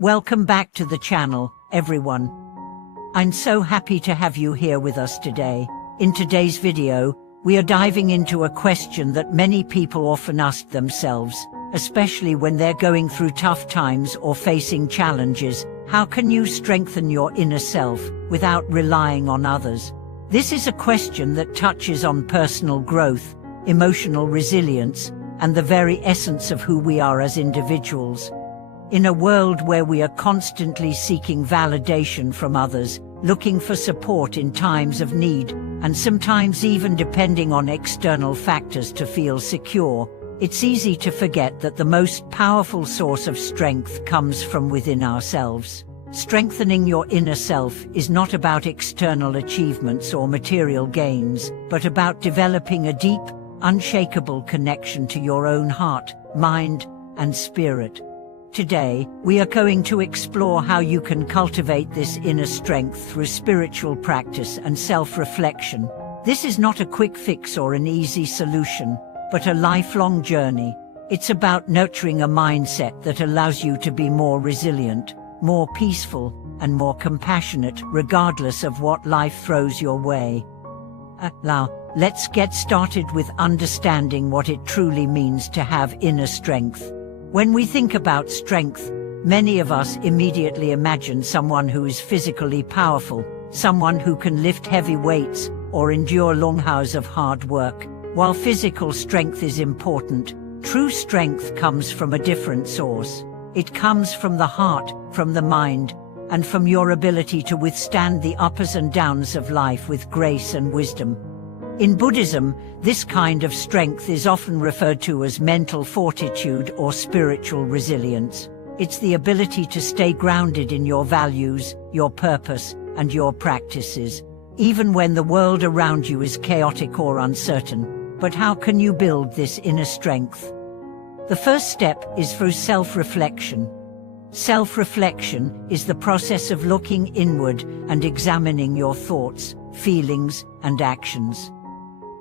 Welcome back to the channel, everyone. I'm so happy to have you here with us today. In today's video, we are diving into a question that many people often ask themselves, especially when they're going through tough times or facing challenges. How can you strengthen your inner self without relying on others? This is a question that touches on personal growth, emotional resilience, and the very essence of who we are as individuals. In a world where we are constantly seeking validation from others, looking for support in times of need, and sometimes even depending on external factors to feel secure, it's easy to forget that the most powerful source of strength comes from within ourselves. Strengthening your inner self is not about external achievements or material gains, but about developing a deep, unshakable connection to your own heart, mind, and spirit. Today, we are going to explore how you can cultivate this inner strength through spiritual practice and self-reflection. This is not a quick fix or an easy solution, but a lifelong journey. It's about nurturing a mindset that allows you to be more resilient, more peaceful, and more compassionate regardless of what life throws your way. Now, let's get started with understanding what it truly means to have inner strength. When we think about strength, many of us immediately imagine someone who is physically powerful, someone who can lift heavy weights or endure long hours of hard work. While physical strength is important, true strength comes from a different source. It comes from the heart, from the mind, and from your ability to withstand the ups and downs of life with grace and wisdom. In Buddhism, this kind of strength is often referred to as mental fortitude or spiritual resilience. It's the ability to stay grounded in your values, your purpose, and your practices, even when the world around you is chaotic or uncertain. But how can you build this inner strength? The first step is through self-reflection. Self-reflection is the process of looking inward and examining your thoughts, feelings, and actions.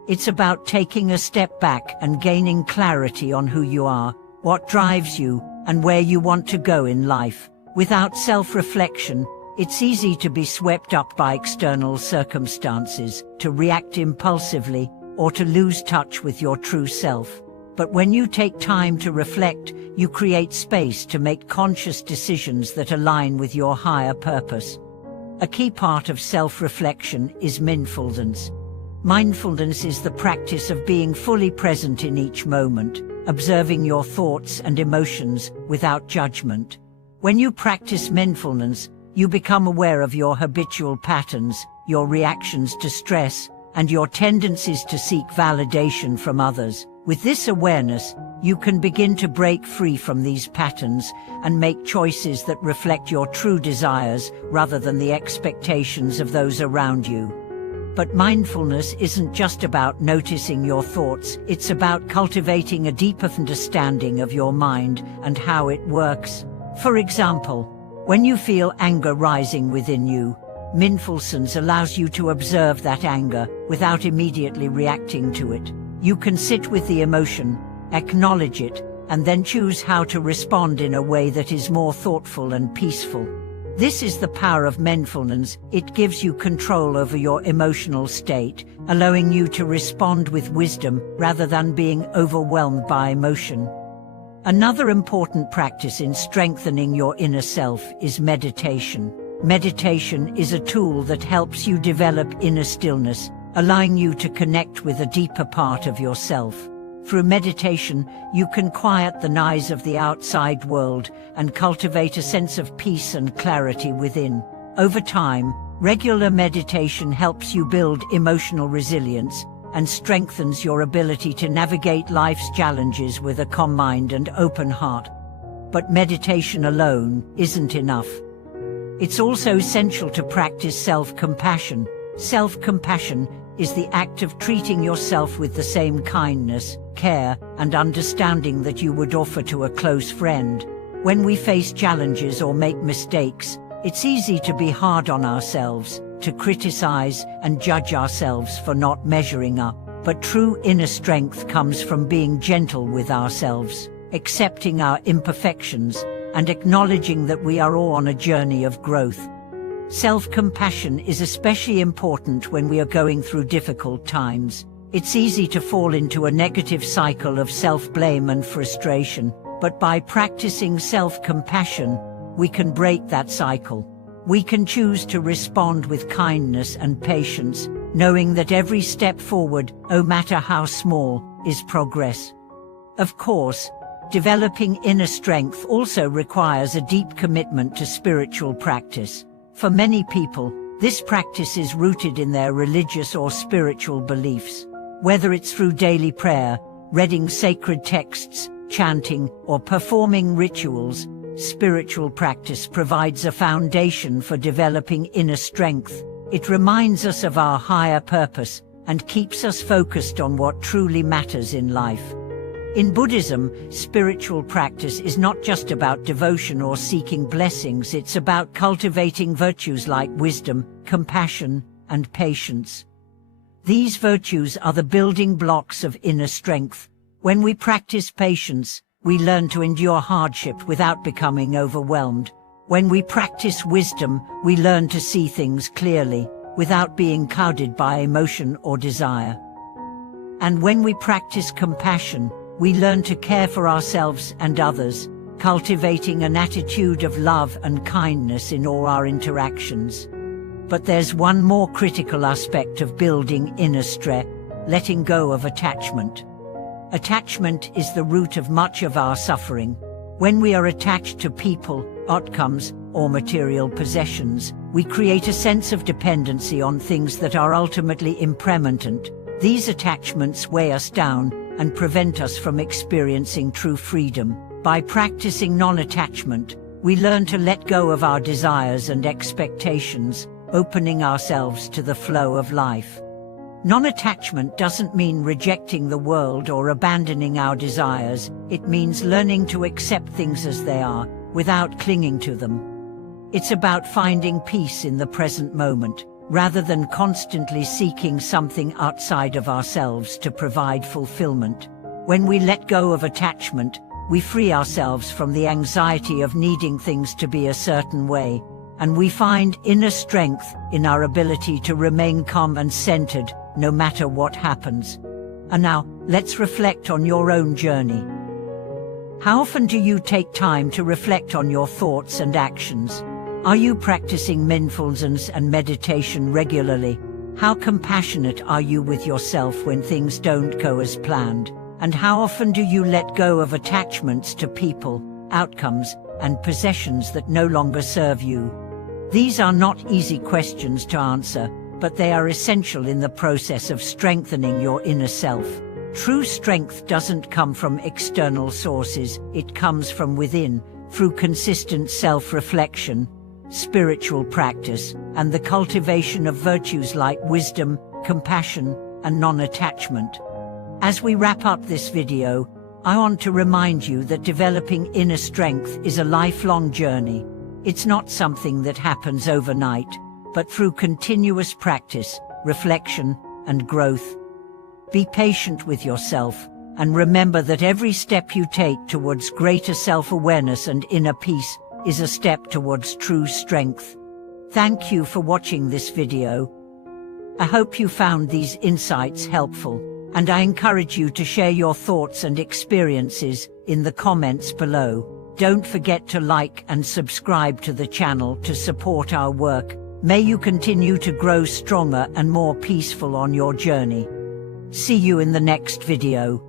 It's about taking a step back and gaining clarity on who you are, what drives you, and where you want to go in life. Without self-reflection, it's easy to be swept up by external circumstances, to react impulsively, or to lose touch with your true self. But when you take time to reflect, you create space to make conscious decisions that align with your higher purpose. A key part of self-reflection is mindfulness. Mindfulness is the practice of being fully present in each moment, observing your thoughts and emotions without judgment. When you practice mindfulness, you become aware of your habitual patterns, your reactions to stress, and your tendencies to seek validation from others. With this awareness, you can begin to break free from these patterns and make choices that reflect your true desires rather than the expectations of those around you. But mindfulness isn't just about noticing your thoughts, it's about cultivating a deeper understanding of your mind and how it works. For example, when you feel anger rising within you, mindfulness allows you to observe that anger without immediately reacting to it. You can sit with the emotion, acknowledge it, and then choose how to respond in a way that is more thoughtful and peaceful. This is the power of mindfulness. It gives you control over your emotional state, allowing you to respond with wisdom rather than being overwhelmed by emotion. Another important practice in strengthening your inner self is meditation. Meditation is a tool that helps you develop inner stillness, allowing you to connect with a deeper part of yourself. Through meditation, you can quiet the noise of the outside world and cultivate a sense of peace and clarity within. Over time, regular meditation helps you build emotional resilience and strengthens your ability to navigate life's challenges with a calm mind and open heart. But meditation alone isn't enough. It's also essential to practice self-compassion. Self-compassion is the act of treating yourself with the same kindness, care, and understanding that you would offer to a close friend. When we face challenges or make mistakes, it's easy to be hard on ourselves, to criticize and judge ourselves for not measuring up. But true inner strength comes from being gentle with ourselves, accepting our imperfections, and acknowledging that we are all on a journey of growth. Self-compassion is especially important when we are going through difficult times. It's easy to fall into a negative cycle of self-blame and frustration, but by practicing self-compassion, we can break that cycle. We can choose to respond with kindness and patience, knowing that every step forward, no matter how small, is progress. Of course, developing inner strength also requires a deep commitment to spiritual practice. For many people, this practice is rooted in their religious or spiritual beliefs. Whether it's through daily prayer, reading sacred texts, chanting, or performing rituals, spiritual practice provides a foundation for developing inner strength. It reminds us of our higher purpose and keeps us focused on what truly matters in life. In Buddhism, spiritual practice is not just about devotion or seeking blessings, it's about cultivating virtues like wisdom, compassion, and patience. These virtues are the building blocks of inner strength. When we practice patience, we learn to endure hardship without becoming overwhelmed. When we practice wisdom, we learn to see things clearly, without being clouded by emotion or desire. And when we practice compassion, we learn to care for ourselves and others, cultivating an attitude of love and kindness in all our interactions. But there's one more critical aspect of building inner strength: letting go of attachment. Attachment is the root of much of our suffering. When we are attached to people, outcomes, or material possessions, we create a sense of dependency on things that are ultimately impermanent. These attachments weigh us down and prevent us from experiencing true freedom. By practicing non-attachment, we learn to let go of our desires and expectations, opening ourselves to the flow of life. Non-attachment doesn't mean rejecting the world or abandoning our desires. It means learning to accept things as they are, without clinging to them. It's about finding peace in the present moment, rather than constantly seeking something outside of ourselves to provide fulfillment. When we let go of attachment, we free ourselves from the anxiety of needing things to be a certain way, and we find inner strength in our ability to remain calm and centered, no matter what happens. And now, let's reflect on your own journey. How often do you take time to reflect on your thoughts and actions? Are you practicing mindfulness and meditation regularly? How compassionate are you with yourself when things don't go as planned? And how often do you let go of attachments to people, outcomes, and possessions that no longer serve you? These are not easy questions to answer, but they are essential in the process of strengthening your inner self. True strength doesn't come from external sources, it comes from within, through consistent self-reflection, spiritual practice, and the cultivation of virtues like wisdom, compassion, and non-attachment. As we wrap up this video, I want to remind you that developing inner strength is a lifelong journey. It's not something that happens overnight, but through continuous practice, reflection, and growth. Be patient with yourself, and remember that every step you take towards greater self-awareness and inner peace is a step towards true strength. Thank you for watching this video. I hope you found these insights helpful, and I encourage you to share your thoughts and experiences in the comments below. Don't forget to like and subscribe to the channel to support our work. May you continue to grow stronger and more peaceful on your journey. See you in the next video.